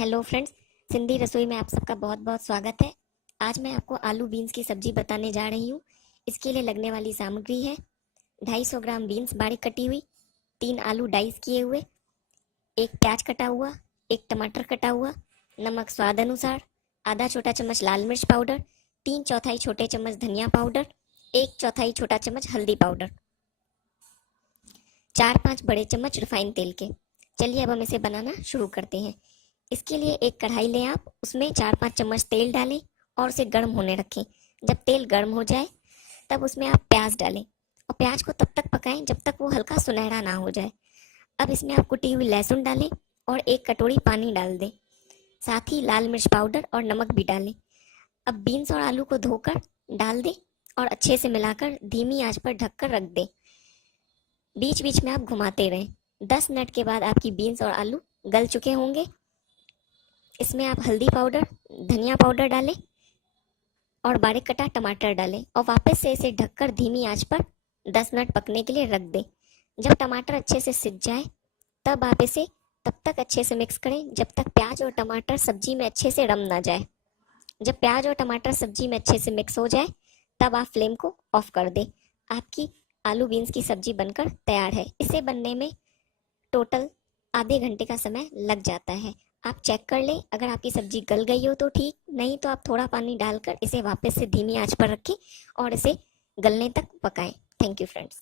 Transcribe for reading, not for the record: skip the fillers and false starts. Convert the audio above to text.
Hello friends, Sindhi रसोई में आप सबका बहुत बहुत स्वागत है। आज मैं आपको आलू बीन्स की सब्जी बताने जा रही हूँ। इसके लिए लगने वाली सामग्री है 250 ग्राम बीन्स बारीक कटी हुई, 3 आलू डाइस किए हुए, एक प्याज कटा हुआ, एक टमाटर कटा हुआ, नमक स्वाद अनुसार, आधा छोटा चम्मच लाल मिर्च पाउडर, 3/4 छोटे चम्मच धनिया पाउडर, 1/4 छोटा चम्मच हल्दी पाउडर, 4-5 बड़े चम्मच रिफाइंड तेल के। चलिए अब हम इसे बनाना शुरू करते हैं। इसके लिए एक कढ़ाई लें आप, उसमें 4-5 चम्मच तेल डालें और उसे गर्म होने रखें। जब तेल गर्म हो जाए तब उसमें आप प्याज डालें और प्याज को तब तक पकाएं जब तक वो हल्का सुनहरा ना हो जाए। अब इसमें आप कुटी हुई लहसुन डालें और 1 कटोरी पानी डाल दें। साथ ही लाल मिर्च पाउडर और नमक भी डालें। अब बीन्स और आलू को धोकर डाल दें और अच्छे से मिलाकर धीमी आंच पर ढककर रख दें। बीच बीच में आप घुमाते रहें। 10 मिनट के बाद आपकी बीन्स और आलू गल चुके होंगे। इसमें आप हल्दी पाउडर, धनिया पाउडर डालें और बारीक कटा टमाटर डालें और वापस से इसे ढककर धीमी आंच पर 10 मिनट पकने के लिए रख दें। जब टमाटर अच्छे से सिज जाए तब आप इसे तब तक अच्छे से मिक्स करें जब तक प्याज और टमाटर सब्जी में अच्छे से रम ना जाए। जब प्याज और टमाटर सब्जी में अच्छे से मिक्स हो जाए तब आप फ्लेम को ऑफ कर दें। आपकी आलू बीन्स की सब्जी बनकर तैयार है। इसे बनने में टोटल आधे घंटे का समय लग जाता है। आप चेक कर लें, अगर आपकी सब्जी गल गई हो तो ठीक, नहीं तो आप थोड़ा पानी डालकर इसे वापस से धीमी आंच पर रखें और इसे गलने तक पकाएं। Thank you friends.